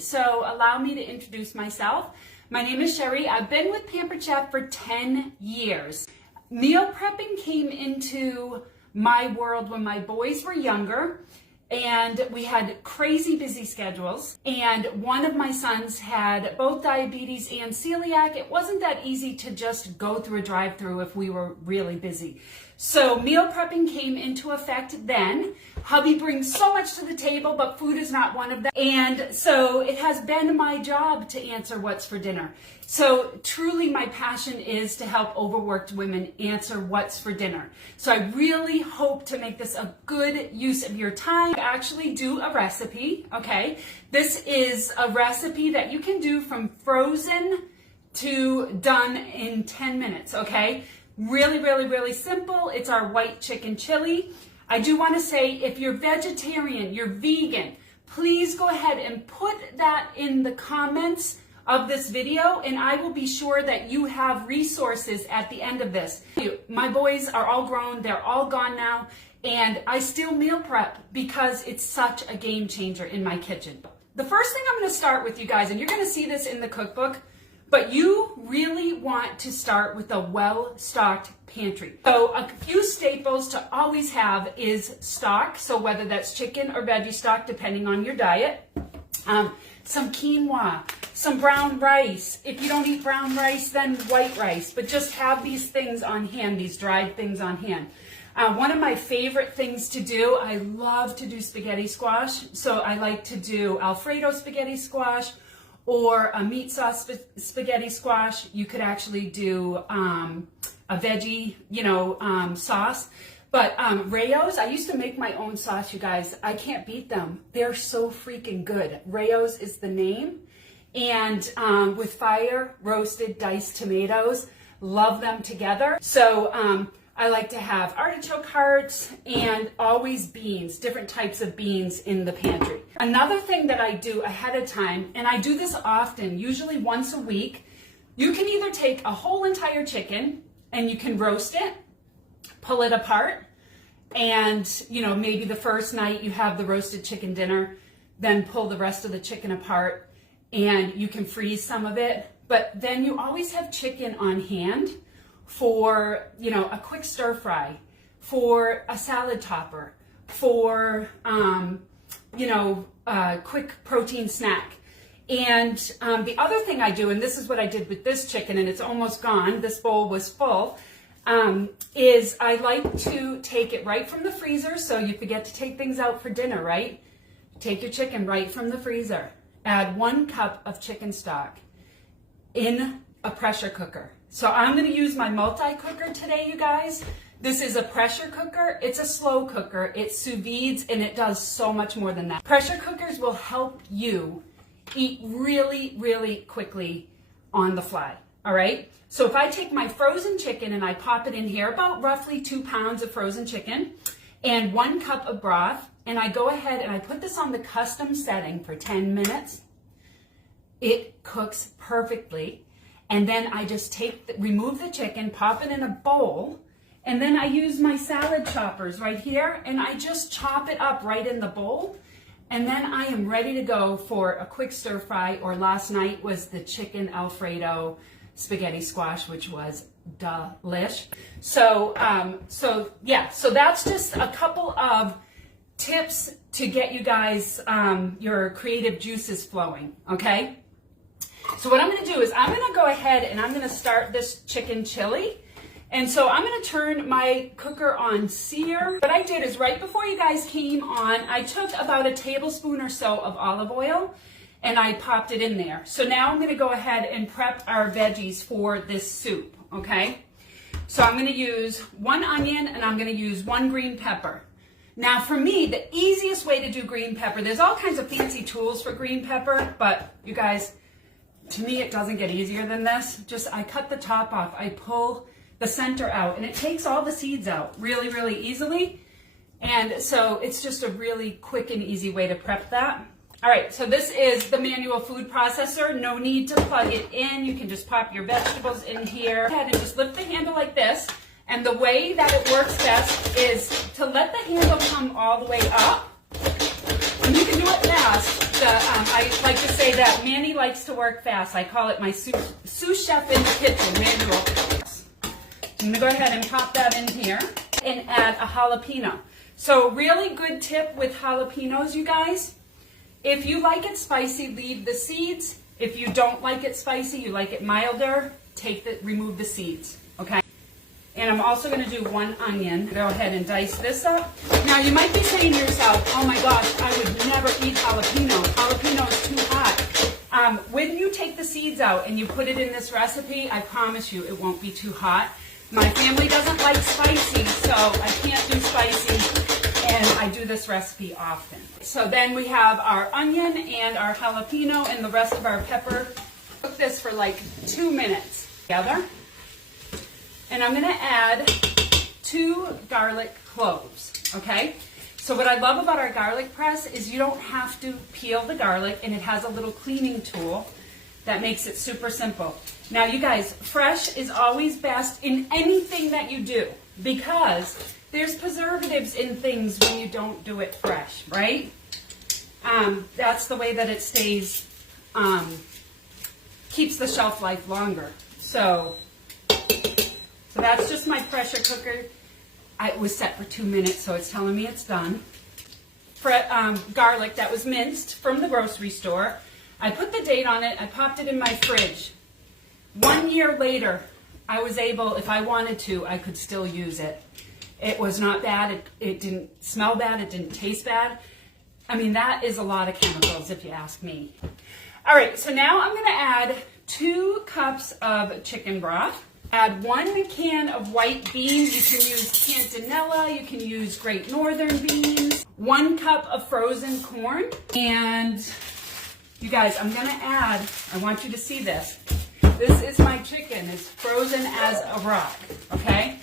So allow me to introduce myself. My name is Sherry. I've been with Pampered Chef for 10 years. Meal prepping came into my world when my boys were younger, and we had crazy busy schedules, and one of my sons had both diabetes and celiac. It wasn't that easy to just go through a drive-through if we were really busy. So meal prepping came into effect then. Hubby brings so much to the table, but food is not one of them. And so it has been my job to answer what's for dinner. So truly my passion is to help overworked women answer what's for dinner. So I really hope to make this a good use of your time. I actually do a recipe, okay? This is a recipe that you can do from frozen to done in 10 minutes, okay? Really simple. It's our white chicken chili. I do want to say, if you're vegetarian, you're vegan, please go ahead and put that in the comments of this video, and I will be sure that you have resources at the end of this. My boys are all grown, they're all gone now, and I still meal prep because it's such a game changer in my kitchen. The first thing I'm going to start with, you guys, and you're going to see this in the cookbook, but you really want to start with a well-stocked pantry. So a few staples to always have is stock, so whether that's chicken or veggie stock, depending on your diet. Some quinoa, some brown rice. If you don't eat brown rice, then white rice, but just have these things on hand, these dried things on hand. One of my favorite things to do, I love to do spaghetti squash. So I like to do Alfredo spaghetti squash, or a meat sauce spaghetti squash. You could actually do a veggie, sauce. But Rao's, I used to make my own sauce, you guys. I can't beat them. They're so freaking good. Rao's is the name. And with fire roasted diced tomatoes, love them together. So I like to have artichoke hearts and always beans, different types of beans in the pantry. Another thing that I do ahead of time, and I do this often, usually once a week, you can either take a whole entire chicken and you can roast it, pull it apart, and maybe the first night you have the roasted chicken dinner, then pull the rest of the chicken apart and you can freeze some of it. But then you always have chicken on hand for, a quick stir fry, for a salad topper, for, a quick protein snack. And the other thing I do, and this is what I did with this chicken, and it's almost gone, this bowl was full, is I like to take it right from the freezer. So you forget to take things out for dinner, right? Take your chicken right from the freezer. Add 1 cup of chicken stock in a pressure cooker. So I'm going to use my multi-cooker today, you guys. This is a pressure cooker. It's a slow cooker. It sous vides, and it does so much more than that. Pressure cookers will help you eat really quickly on the fly, all right? So if I take my frozen chicken and I pop it in here, about roughly 2 pounds of frozen chicken and 1 cup of broth, and I go ahead and I put this on the custom setting for 10 minutes, it cooks perfectly. And then I just remove the chicken, pop it in a bowl, and then I use my salad choppers right here, and I just chop it up right in the bowl. And then I am ready to go for a quick stir fry, or last night was the chicken Alfredo spaghetti squash, which was delish. So that's just a couple of tips to get you guys your creative juices flowing, okay? So what I'm going to do is I'm going to go ahead and I'm going to start this chicken chili. And so I'm going to turn my cooker on sear. What I did is right before you guys came on, I took about a tablespoon or so of olive oil and I popped it in there. So now I'm going to go ahead and prep our veggies for this soup, okay? So I'm going to use 1 onion and I'm going to use 1 green pepper. Now for me, the easiest way to do green pepper, there's all kinds of fancy tools for green pepper, but you guys, to me, it doesn't get easier than this. I cut the top off, I pull the center out, and it takes all the seeds out really easily. And so it's just a really quick and easy way to prep that. All right, so this is the manual food processor. No need to plug it in. You can just pop your vegetables in here. Go ahead and just lift the handle like this. And the way that it works best is to let the handle come all the way up. And you can do it fast. I like to say that Manny likes to work fast. I call it my sous chef in the kitchen, manual. I'm going to go ahead and pop that in here and add a jalapeno. So really good tip with jalapenos, you guys. If you like it spicy, leave the seeds. If you don't like it spicy, you like it milder, remove the seeds, okay? And I'm also going to do 1 onion. Go ahead and dice this up. Now you might be saying to yourself, oh my gosh, I would never eat jalapeno. Jalapeno is too hot. When you take the seeds out and you put it in this recipe, I promise you it won't be too hot. My family doesn't like spicy, so I can't do spicy, and I do this recipe often. So then we have our onion and our jalapeno and the rest of our pepper. Cook this for like 2 minutes together. And I'm going to add 2 garlic cloves, okay? So what I love about our garlic press is you don't have to peel the garlic, and it has a little cleaning tool that makes it super simple. Now you guys, fresh is always best in anything that you do because there's preservatives in things when you don't do it fresh, right? That's the way that it stays, keeps the shelf life longer. So that's just my pressure cooker. It was set for 2 minutes, so it's telling me it's done. Garlic that was minced from the grocery store. I put the date on it. I popped it in my fridge. 1 year later, I was able, if I wanted to, I could still use it. It was not bad. It didn't smell bad. It didn't taste bad. I mean, that is a lot of chemicals if you ask me. All right, so now I'm going to add 2 cups of chicken broth. Add 1 can of white beans. You can use Cantonella. You can use Great Northern beans. 1 cup of frozen corn. And you guys, I'm going to add, I want you to see this. This is my chicken. It's frozen as a rock, okay?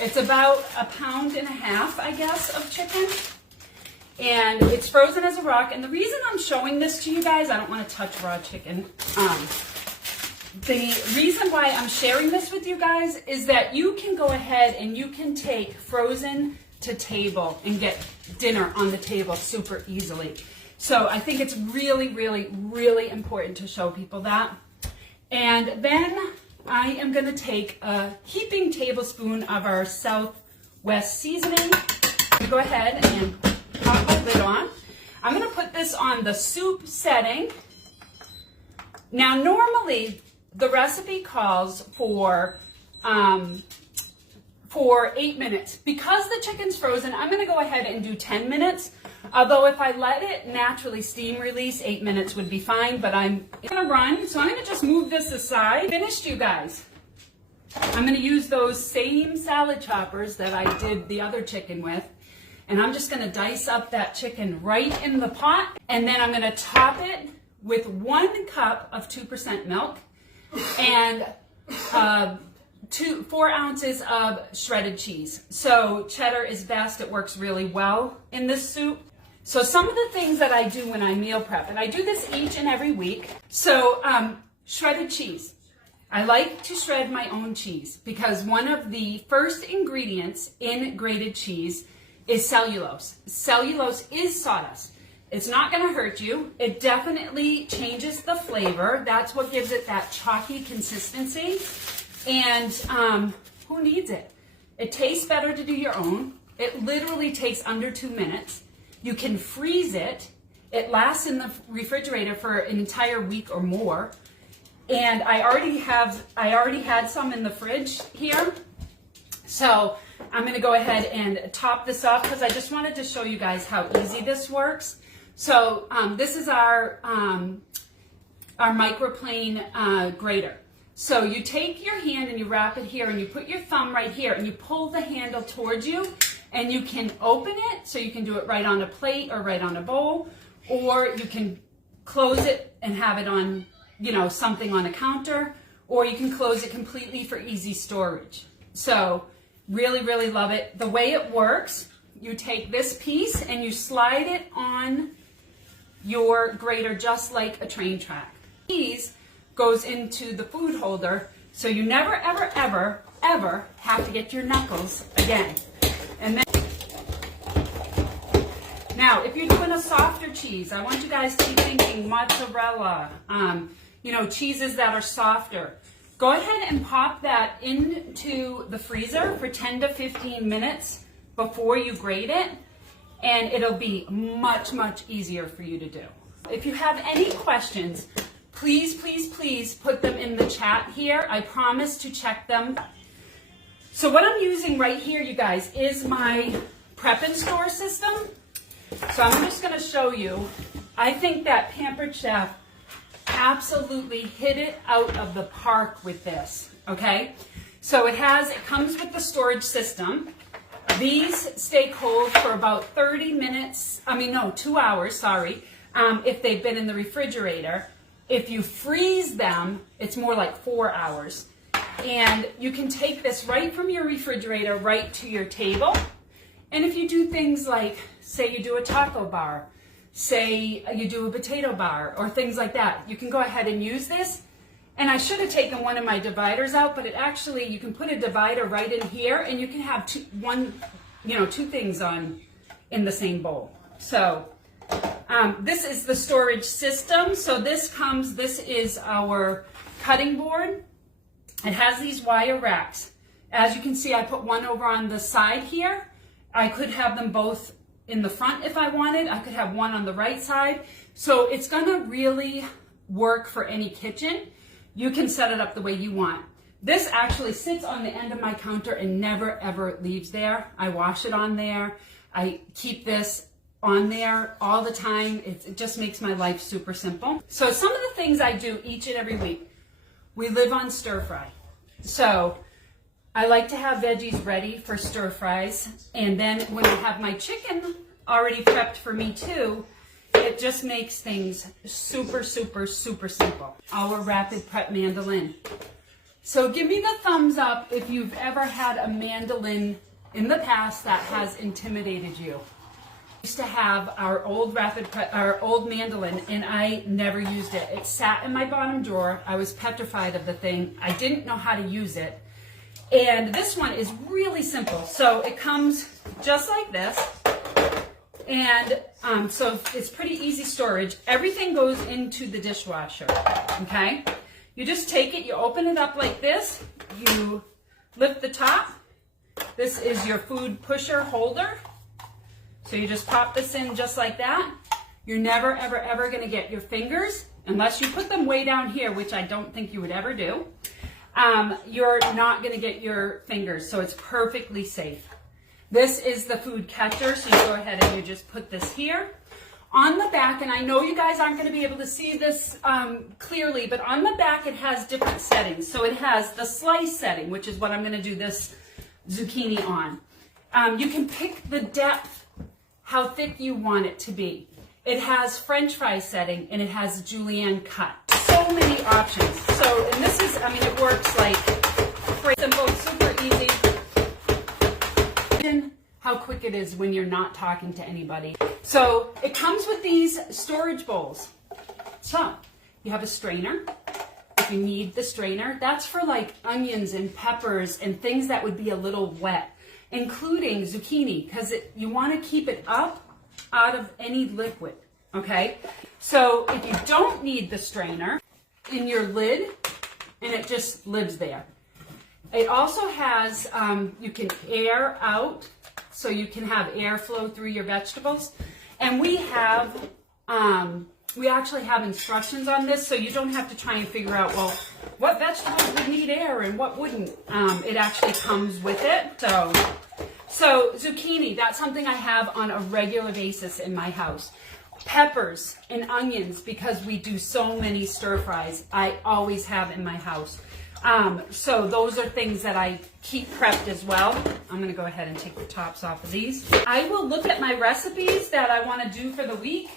It's about 1.5 pounds, I guess, of chicken. And it's frozen as a rock. And the reason I'm showing this to you guys, I don't want to touch raw chicken. The reason why I'm sharing this with you guys is that you can go ahead and you can take frozen to table and get dinner on the table super easily. So I think it's really, really, really important to show people that. And then I am going to take a heaping tablespoon of our Southwest seasoning. Go ahead and pop my lid on. I'm going to put this on the soup setting. Now normally the recipe calls for 8 minutes. Because the chicken's frozen, I'm going to go ahead and do 10 minutes. Although if I let it naturally steam release, 8 minutes would be fine, but I'm going to run. So I'm going to just move this aside. Finished, you guys. I'm going to use those same salad choppers that I did the other chicken with. And I'm just going to dice up that chicken right in the pot. And then I'm going to top it with 1 cup of 2% milk and 4 ounces of shredded cheese. So cheddar is best. It works really well in this soup. So some of the things that I do when I meal prep, and I do this each and every week. So shredded cheese. I like to shred my own cheese because one of the first ingredients in grated cheese is cellulose. Cellulose is sawdust. It's not going to hurt you. It definitely changes the flavor. That's what gives it that chalky consistency. And who needs it? It tastes better to do your own. It literally takes under 2 minutes. You can freeze it. It lasts in the refrigerator for an entire week or more. And I already had some in the fridge here. So I'm going to go ahead and top this off because I just wanted to show you guys how easy this works. So this is our microplane grater. So you take your hand and you wrap it here and you put your thumb right here and you pull the handle towards you and you can open it, so you can do it right on a plate or right on a bowl, or you can close it and have it on, you know, something on a counter, or you can close it completely for easy storage. So really, really love it. The way it works, you take this piece and you slide it on your grater just like a train track. These goes into the food holder, so you never, ever, ever, ever have to get your knuckles again. And then, Now, if you're doing a softer cheese, I want you guys to be thinking mozzarella, cheeses that are softer. Go ahead and pop that into the freezer for 10 to 15 minutes before you grate it, and it'll be much, much easier for you to do. If you have any questions, please, please, please put them in the chat here. I promise to check them. So what I'm using right here, you guys, is my prep and store system. So I'm just going to show you. I think that Pampered Chef absolutely hit it out of the park with this, okay? So it comes with the storage system. These stay cold for about 2 hours, sorry, if they've been in the refrigerator. If you freeze them, it's more like 4 hours. And you can take this right from your refrigerator right to your table. And if you do things like, say you do a taco bar, say you do a potato bar, or things like that, you can go ahead and use this. And I should have taken one of my dividers out, but you can put a divider right in here, and you can have two things in the same bowl. So this is the storage system. So this is our cutting board. It has these wire racks. As you can see, I put one over on the side here. I could have them both in the front if I wanted. I could have one on the right side. So it's gonna really work for any kitchen. You can set it up the way you want. This actually sits on the end of my counter and never ever leaves there. I wash it on there. I keep this on there all the time. It just makes my life super simple. So some of the things I do each and every week, we live on stir fry. So I like to have veggies ready for stir fries. And then when I have my chicken already prepped for me too, it just makes things super, super, super simple. Our rapid prep mandolin. So give me the thumbs up if you've ever had a mandolin in the past that has intimidated you. I used to have our old mandolin, and I never used it. It sat in my bottom drawer. I was petrified of the thing. I didn't know how to use it. And this one is really simple. So it comes just like this. And so it's pretty easy storage. Everything goes into the dishwasher, okay? You just take it, you open it up like this, you lift the top. This is your food pusher holder. So you just pop this in just like that. You're never, ever, ever gonna get your fingers, unless you put them way down here, which I don't think you would ever do. You're not gonna get your fingers, so it's perfectly safe. This is the food catcher, so you go ahead and you just put this here. On the back, and I know you guys aren't going to be able to see this clearly, but on the back it has different settings. So it has the slice setting, which is what I'm going to do this zucchini on. You can pick the depth, how thick you want it to be. It has French fry setting, and it has julienne cut. So many options. So, and this is, it works like simple, super easy. How quick it is when you're not talking to anybody. So it comes with these storage bowls. So you have a strainer. If you need the strainer, that's for like onions and peppers and things that would be a little wet, including zucchini, because you want to keep it up out of any liquid, okay? So if you don't need the strainer, in your lid, and it just lives there. It also has, you can air out, so you can have airflow through your vegetables. And we actually have instructions on this, so you don't have to try and figure out, well, what vegetables would need air and what wouldn't. It actually comes with it. So zucchini, that's something I have on a regular basis in my house. Peppers and onions, because we do so many stir fries, I always have in my house. So those are things that I keep prepped as well. I'm going to go ahead and take the tops off of these. I will look at my recipes that I want to do for the week,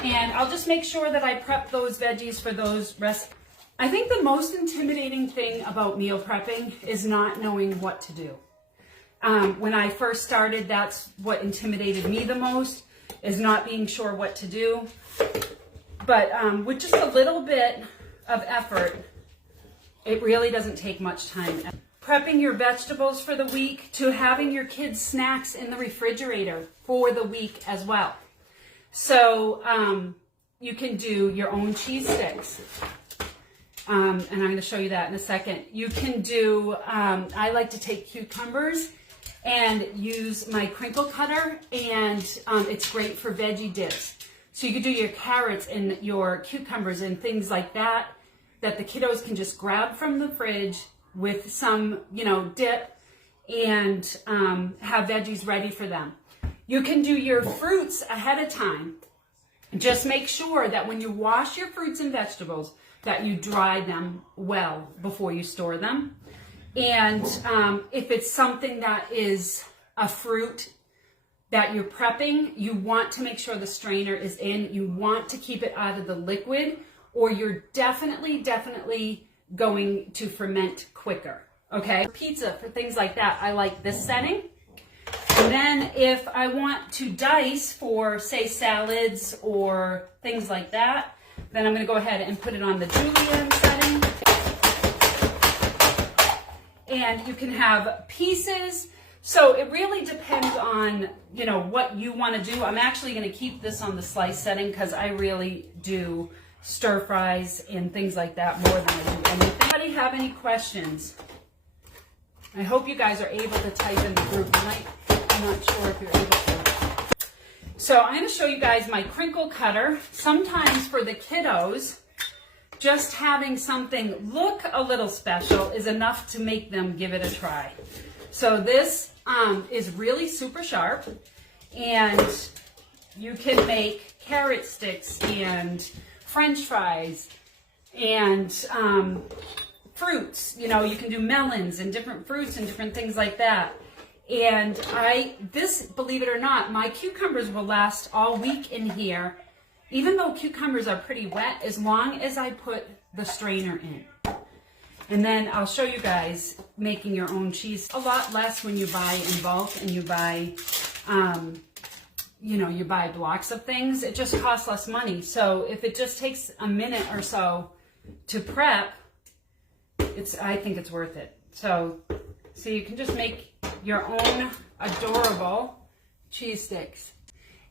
and I'll just make sure that I prep those veggies for those recipes. I think the most intimidating thing about meal prepping is not knowing what to do. When I first started, that's what intimidated me the most, is not being sure what to do. But with just a little bit of effort, it really doesn't take much time. prepping your vegetables for the week to having your kids' snacks in the refrigerator for the week as well. So you can do your own cheese sticks. And I'm going to show you that in a second. You can do, I like to take cucumbers and use my crinkle cutter, and it's great for veggie dips. So you could do your carrots and your cucumbers and things like that the kiddos can just grab from the fridge with some, dip, and have veggies ready for them. You can do your fruits ahead of time. Just make sure that when you wash your fruits and vegetables, that you dry them well before you store them. And if it's something that is a fruit that you're prepping, you want to make sure the strainer is in. You want to keep it out of the liquid, or you're definitely going to ferment quicker, okay? For pizza, for things like that, I like this setting. And then if I want to dice for, say, salads or things like that, then I'm going to go ahead and put it on the julienne setting. And you can have pieces. So it really depends on, what you want to do. I'm actually going to keep this on the slice setting because I really do stir fries and things like that more than I do anything. Anybody have any questions? I hope you guys are able to type in the group. I'm not sure if you're able to. So I'm going to show you guys my crinkle cutter. Sometimes for the kiddos, just having something look a little special is enough to make them give it a try. So this is really super sharp, and you can make carrot sticks and French fries and fruits. You can do melons and different fruits and different things like that. And believe it or not, my cucumbers will last all week in here, even though cucumbers are pretty wet, as long as I put the strainer in. And then I'll show you guys making your own cheese. A lot less when you buy in bulk and you buy, you buy blocks of things. It just costs less money. So if it just takes a minute or so to prep, I think it's worth it. So you can just make your own adorable cheese sticks.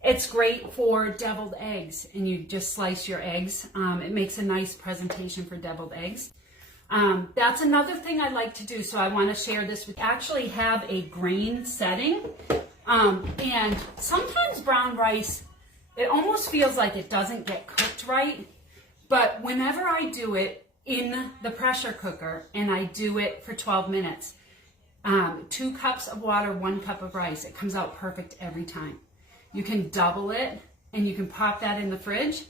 It's great for deviled eggs, and you just slice your eggs. It makes a nice presentation for deviled eggs. That's another thing I like to do, so I want to share this with you. I actually have a grain setting, and sometimes brown rice, it almost feels like it doesn't get cooked right, but whenever I do it in the pressure cooker, and I do it for 12 minutes, 2 cups of water, 1 cup of rice, it comes out perfect every time. You can double it, and you can pop that in the fridge.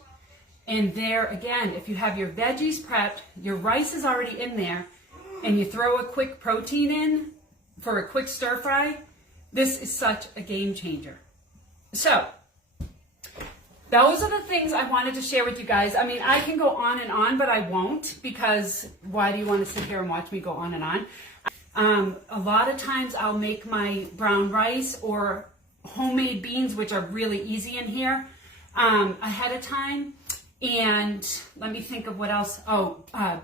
And there again, if you have your veggies prepped, your rice is already in there, and you throw a quick protein in for a quick stir fry, this is such a game changer. So those are the things I wanted to share with you guys. I mean, I can go on and on, but I won't, because why do you want to sit here and watch me go on and on? A lot of times I'll make my brown rice or homemade beans, which are really easy in here, ahead of time. And let me think of what else.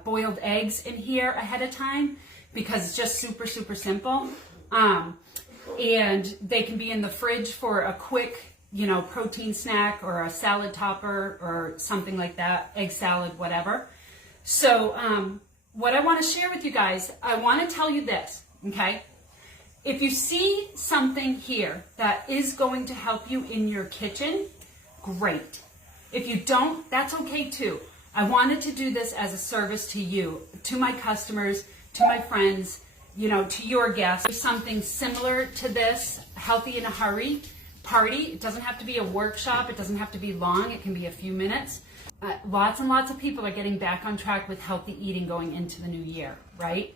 Boiled eggs in here ahead of time, because it's just super, super simple. And they can be in the fridge for a quick, protein snack or a salad topper or something like that, egg salad, whatever. So what I want to share with you guys, I want to tell you this, okay? If you see something here that is going to help you in your kitchen, great. If you don't, that's okay too. I wanted to do this as a service to you, to my customers, to my friends, to your guests. Something similar to this, Healthy in a Hurry party. It doesn't have to be a workshop. It doesn't have to be long. It can be a few minutes. Lots and lots of people are getting back on track with healthy eating going into the new year, right?